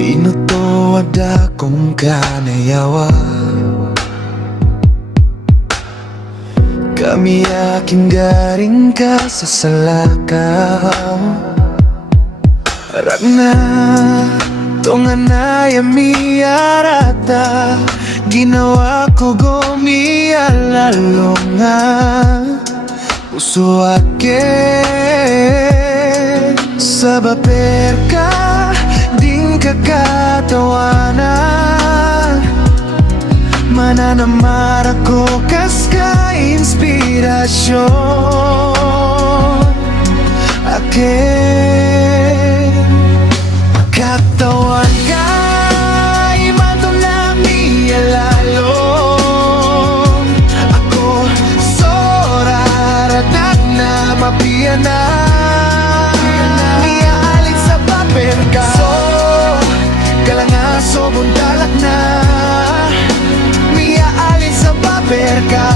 Inuto ada kong kanayawa Kami aking garing ka sa salakaw Ragna tonga na yamiyarata Ginawa ko gumialalonga Puso akin sa baper ka Ding kakatawana Mananamara ko kas ka inspirasyon Akin katawan ka imanto na miyalalong Ako soraradak na mapiyana Iyaalin sa paper ka So kalangaso buntalak na Iyaalin sa paper ka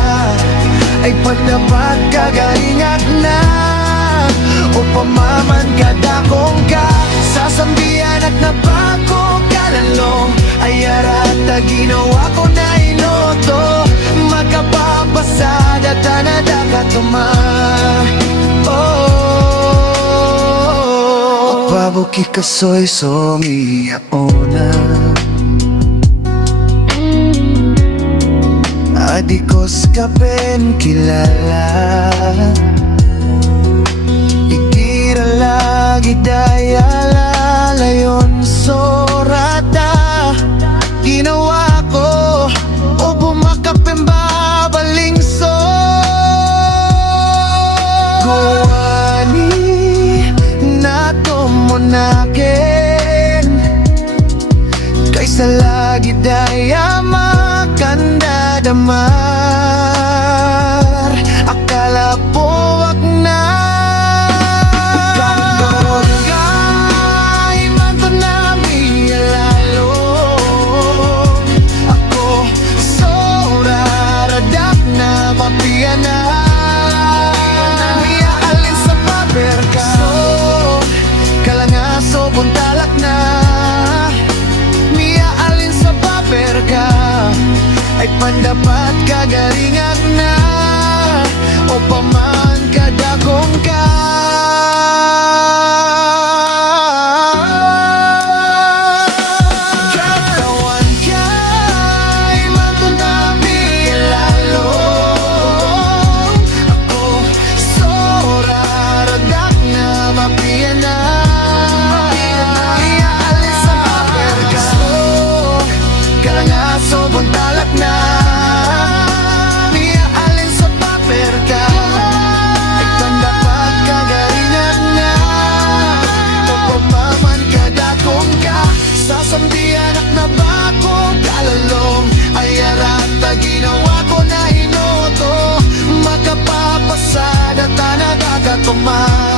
Ay pagdapat kagalingat na O pamaman kadakong ka Sasambihan at napako kalalong Ay arata ginawa ko na inoto Magkapapasada tanada katuma Oh Pabuki kasoy somiya ona Adikos ka pen kilala Lagi daya lalayon sorata Ginawa ko o bumakapembabaling so Kuwani na tumunakin Kaysa lagi daya makandadamar Akala po wag na buntalak na Miyaalin sa paper ka Ay pandapat kagalingat na O paman kadakong ka Katawan ka imanto na miyalalong Ako soraradak na mapiyana So buntalak na Iyaalin sa paper ka Ay pandapat kagalingan na Pagpamaman kadakong ka Sasambihan at nabako kalalong Ay arata ginawa ko na inoto Magkapapasada tanagagatuman